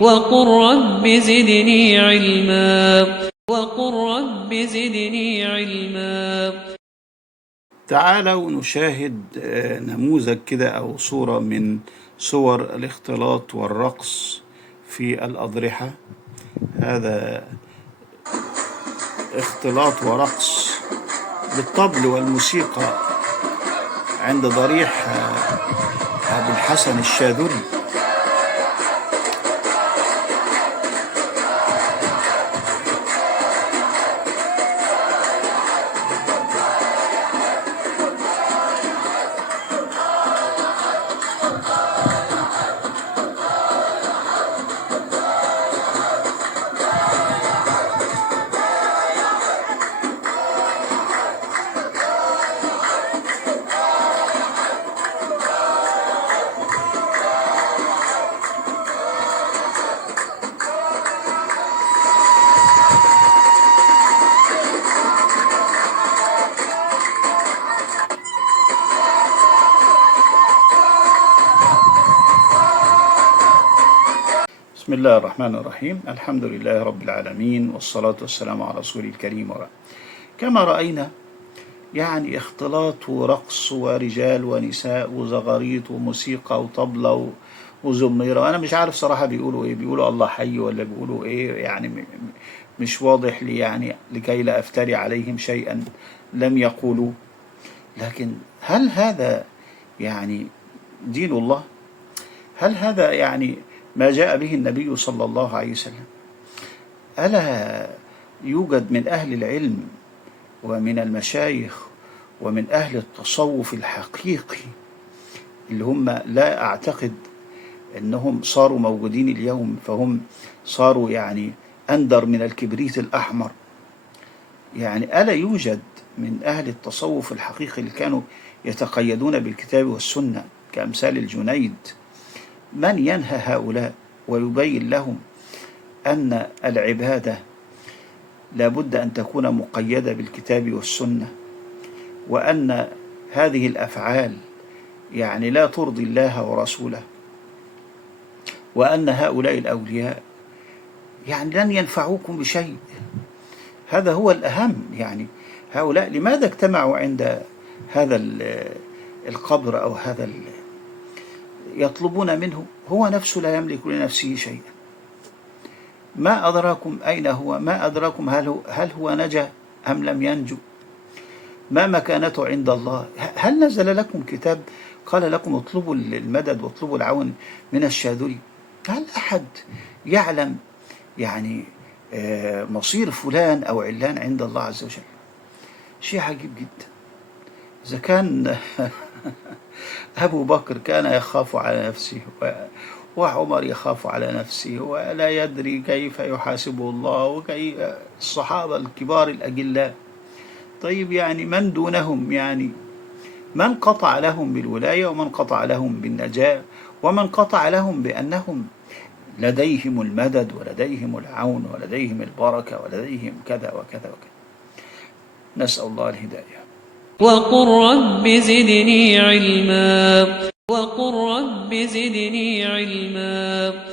وقل رب زدني علما وقل رب زدني علما. تعالوا نشاهد نموذج كده أو صورة من صور الاختلاط والرقص في الأضرحة. هذا اختلاط ورقص بالطبل والموسيقى عند ضريح أبي الحسن الشاذلي. بسم الله الرحمن الرحيم. الحمد لله رب العالمين، والصلاة والسلام على رسول الكريم. كما رأينا يعني اختلاط ورقص ورجال ونساء وزغاريط وموسيقى وطبلة وزميرة، وأنا مش عارف صراحة بيقولوا إيه، بيقولوا الله حي ولا بيقولوا إيه، يعني مش واضح لي، يعني لكي لا أفتري عليهم شيئا لم يقولوا. لكن هل هذا يعني دين الله؟ هل هذا يعني ما جاء به النبي صلى الله عليه وسلم؟ ألا يوجد من أهل العلم ومن المشايخ ومن أهل التصوف الحقيقي اللي هم لا أعتقد أنهم صاروا موجودين اليوم، فهم صاروا يعني أندر من الكبريت الأحمر. يعني ألا يوجد من أهل التصوف الحقيقي اللي كانوا يتقيدون بالكتاب والسنة كأمثال الجنيد من ينهى هؤلاء ويبين لهم أن العبادة لابد أن تكون مقيدة بالكتاب والسنة، وأن هذه الأفعال يعني لا ترضي الله ورسوله، وأن هؤلاء الأولياء يعني لن ينفعوكم بشيء. هذا هو الأهم. يعني هؤلاء لماذا اجتمعوا عند هذا القبر أو هذا يطلبون منه؟ هو نفسه لا يملك لنفسه شيئا. ما أدراكم أين هو؟ ما أدراكم هل هو نجا أم لم ينجو؟ ما مكانته عند الله؟ هل نزل لكم كتاب قال لكم اطلبوا المدد واطلبوا العون من الشاذلي؟ هل أحد يعلم يعني مصير فلان أو علان عند الله عز وجل؟ شيء عجيب جدا. إذا كان أبو بكر كان يخاف على نفسه وعمر يخاف على نفسه ولا يدري كيف يحاسبه الله، وكيف الصحابة الكبار الأجلاء، طيب يعني من دونهم؟ يعني من قطع لهم بالولاية، ومن قطع لهم بالنجاة، ومن قطع لهم بأنهم لديهم المدد ولديهم العون ولديهم البركة ولديهم كذا وكذا وكذا. نسأل الله الهداية. وقل رب زدني علما وقل رب زدني علما.